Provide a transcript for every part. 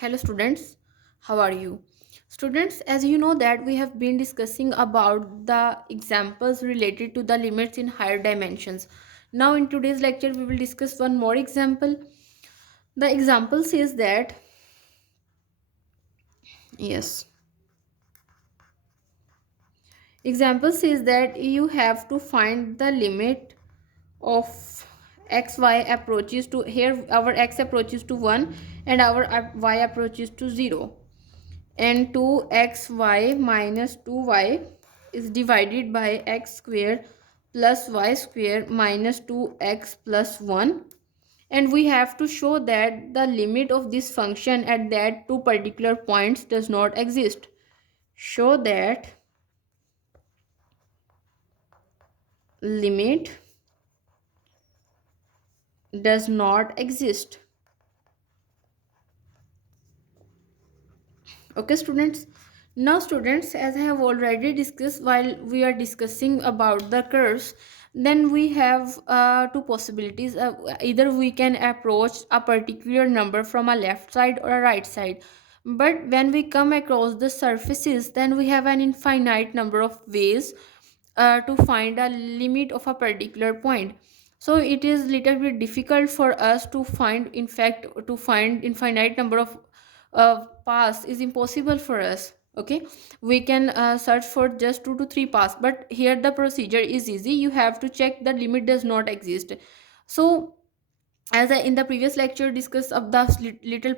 Hello students, how are you? Students, as you know that we have been discussing about the examples related to the limits in higher dimensions. Now in today's lecture we will discuss one more example. The example says that, yes, example says that you have to find the limit of xy approaches to, here our x approaches to 1 and our y approaches to 0, and 2xy minus 2y is divided by x square plus y square minus 2x plus 1, and we have to show that the limit of this function at that two particular points does not exist. Show that limit does not exist. Okay students, now students, as I have already discussed while we are discussing about the curves, then we have two possibilities. Either we can approach a particular number from a left side or a right side, but when we come across the surfaces, then we have an infinite number of ways to find a limit of a particular point. So it is little bit difficult for us to find, in fact to find infinite number of paths is impossible for us. Okay, we can search for just 2 to 3 paths, but here the procedure is easy. You have to check the limit does not exist. So as I in the previous lecture discussed of the little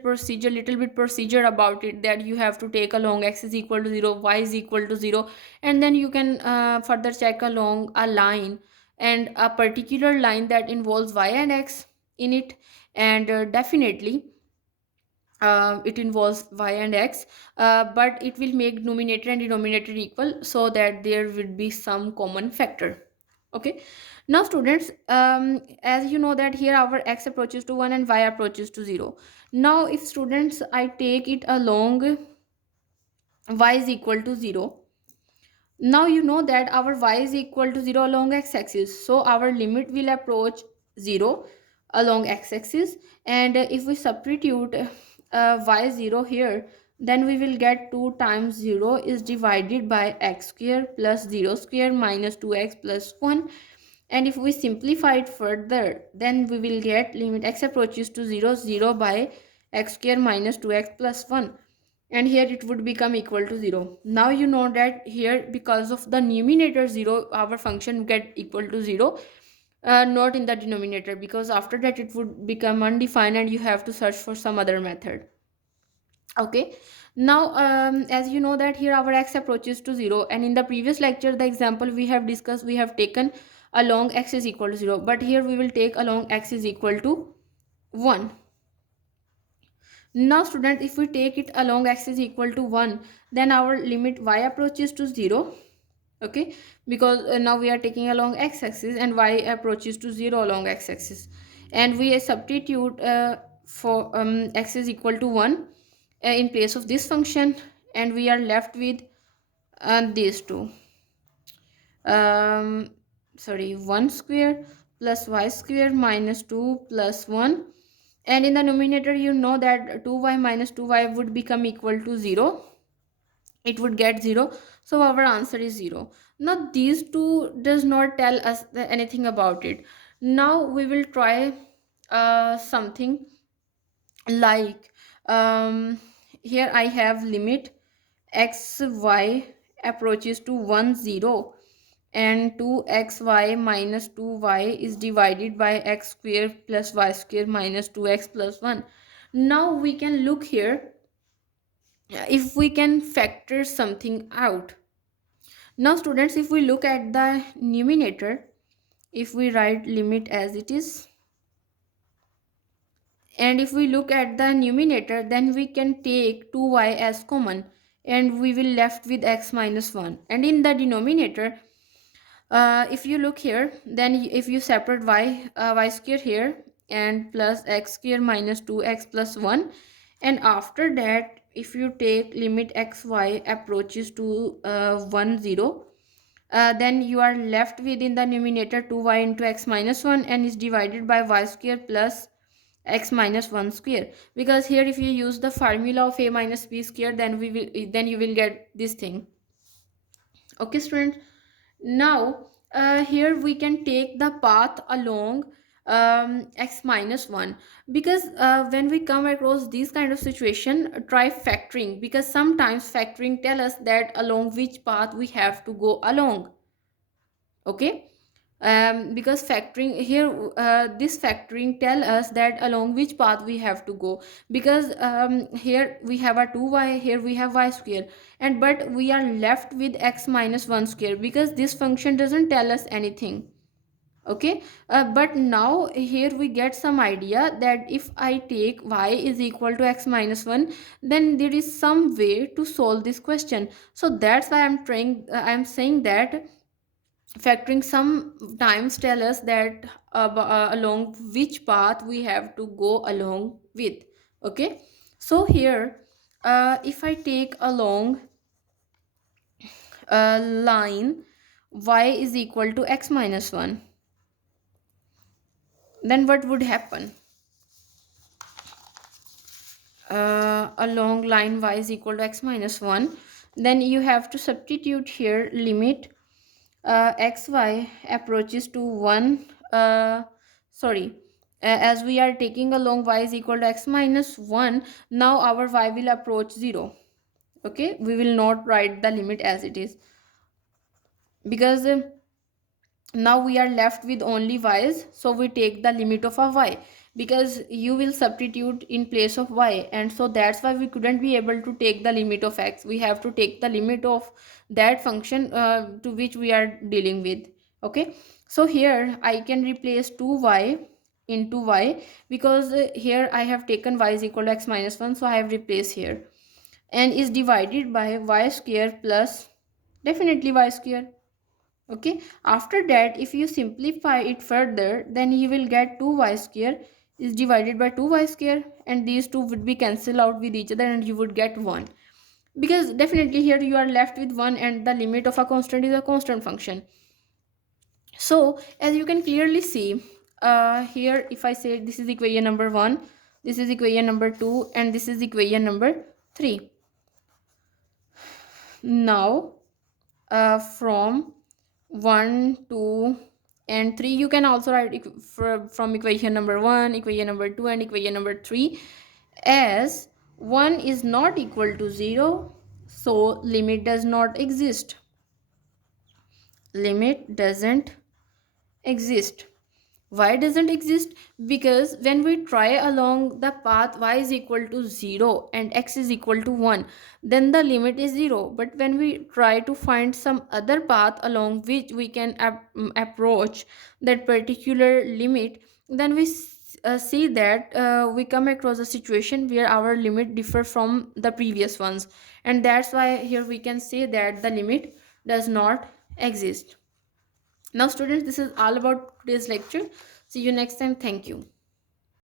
bit procedure about it, that you have to take along x is equal to 0, y is equal to 0, and then you can further check along a line, and a particular line that involves y and x in it, and definitely it involves y and x, but it will make numerator and denominator equal so that there will be some common factor. Okay, now students, as you know that here our x approaches to 1 and y approaches to 0. Now if students I take it along y is equal to 0, now you know that our y is equal to 0 along x-axis, so our limit will approach 0 along x-axis, and if we substitute y0 here, then we will get 2 times 0 is divided by x square plus 0 square minus 2x plus 1, and if we simplify it further, then we will get limit x approaches to 0 0 by x square minus 2x plus 1, and here it would become equal to 0. Now you know that here, because of the numerator 0, our function get equal to 0, not in the denominator, because after that it would become undefined and you have to search for some other method. Okay, now as you know that here our x approaches to 0, and in the previous lecture the example we have discussed, we have taken along x is equal to 0, but here we will take along x is equal to 1. Now students, if we take it along x is equal to 1, then our limit y approaches to 0. Okay, because now we are taking along x-axis and y approaches to 0 along x-axis, and we substitute for x is equal to 1 in place of this function, and we are left with these two, um, sorry, 1 square plus y square minus 2 plus 1, and in the numerator you know that 2y minus 2y would become equal to 0, it would get 0, so our answer is 0. Now these two does not tell us anything about it. Now we will try something like, here I have limit x y approaches to 1 0, and 2xy minus 2y is divided by x square plus y square minus 2x plus 1. Now we can look here if we can factor something out. Now students, if we look at the numerator, if we write limit as it is, and if we look at the numerator, then we can take 2y as common, and we will left with x minus 1, and in the denominator, if you look here, then if you separate y square here, and plus x square minus 2x plus 1, and after that if you take limit xy approaches to 1 0, then you are left with in the numerator 2y into x minus 1, and is divided by y square plus x minus 1 square, because here if you use the formula of a minus b square, then you will get this thing. Okay students, now here we can take the path along x minus 1, because when we come across these kind of situation, try factoring, because sometimes factoring tell us that along which path we have to go along. Okay, because factoring here, this factoring tell us that along which path we have to go, because here we have a 2y, here we have y square, and but we are left with x minus 1 square, because this function doesn't tell us anything. Okay, but now here we get some idea that if I take y is equal to x minus 1, then there is some way to solve this question. So that's why I'm saying that factoring sometimes tell us that along which path we have to go along with. Okay, so here if I take along a line y is equal to x minus 1, then what would happen? Along line y is equal to x minus 1, then you have to substitute here limit xy approaches to 1, sorry, as we are taking along y is equal to x minus 1, now our y will approach 0. Okay, we will not write the limit as it is, because now we are left with only y's, so we take the limit of a y, because you will substitute in place of y, and so that's why we couldn't be able to take the limit of x. We have to take the limit of that function to which we are dealing with. Okay, so here I can replace 2y into y, because here I have taken y is equal to x minus 1, so I have replaced here, and is divided by y square plus definitely y square. Okay, after that if you simplify it further, then you will get 2y square is divided by 2y square, and these two would be cancelled out with each other, and you would get 1, because definitely here you are left with 1, and the limit of a constant is a constant function. So as you can clearly see, here if I say this is equation number 1, this is equation number 2, and this is equation number 3. Now from 1, 2 and 3, you can also write from equation number 1, equation number 2 and equation number 3 as 1 is not equal to 0, so limit does not exist. Limit doesn't exist. Why doesn't exist? Because when we try along the path y is equal to 0 and x is equal to 1, then the limit is 0. But when we try to find some other path along which we can approach that particular limit, then we see that we come across a situation where our limit differ from the previous ones, and that's why here we can say that the limit does not exist. Now students, this is all about today's lecture. See you next time. Thank you.